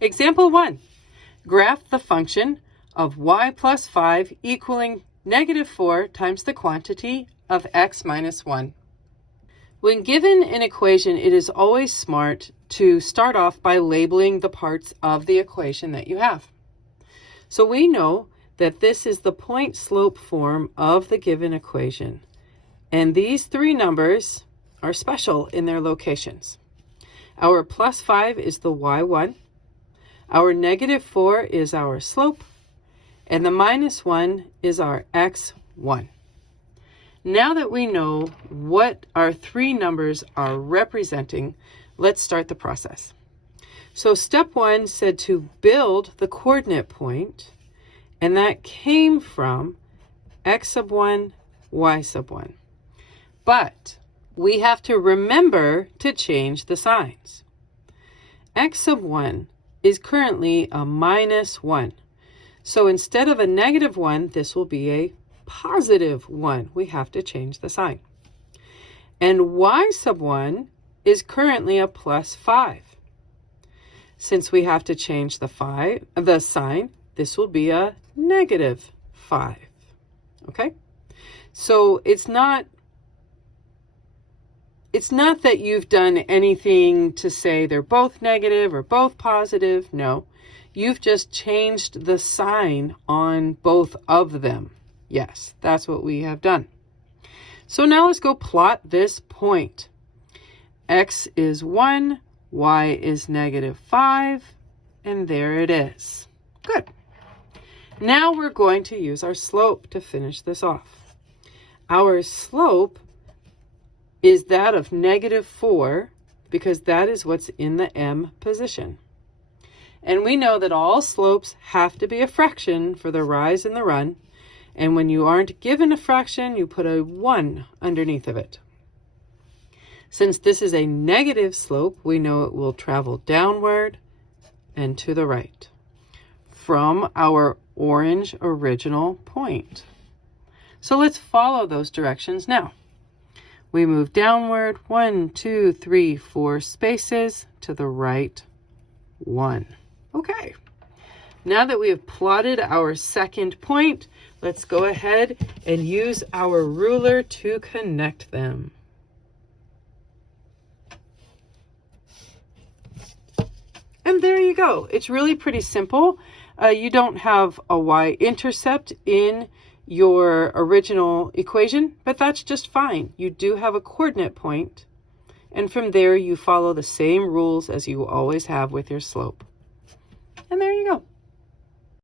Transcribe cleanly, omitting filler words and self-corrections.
Example 1. Graph the function of y plus 5 equaling negative 4 times the quantity of x minus 1. When given an equation, it is always smart to start off by labeling the parts of the equation that you have. So we know that this is the point-slope form of the given equation. And these three numbers are special in their locations. Our plus 5 is the y1. Our negative 4 is our slope. And the minus 1 is our x1. Now that we know what our three numbers are representing, let's start the process. So step 1 said to build the coordinate point, and that came from x sub 1, y sub 1. But we have to remember to change the signs. X sub 1 is currently a minus 1. So instead of a negative 1, this will be a positive 1. We have to change the sign. And y sub 1 is currently a plus 5. Since we have to change the sign, this will be a negative 5. Okay? So it's not that you've done anything to say they're both negative or both positive. No. You've just changed the sign on both of them. Yes, that's what we have done. So now let's go plot this point. X is 1, y is negative 5, and there it is. Good. Now we're going to use our slope to finish this off. Our slope is that of negative 4 because that is what's in the m position. And we know that all slopes have to be a fraction for the rise and the run. And when you aren't given a fraction, you put a 1 underneath of it. Since this is a negative slope, we know it will travel downward and to the right from our orange original point. So let's follow those directions now. We move downward 1, 2, 3, 4 spaces to the right 1. Okay. Now that we have plotted our second point, let's go ahead and use our ruler to connect them. And there you go. It's really pretty simple. You don't have a y-intercept in your original equation, but that's just fine. You do have a coordinate point, and from there you follow the same rules as you always have with your slope. And there you go.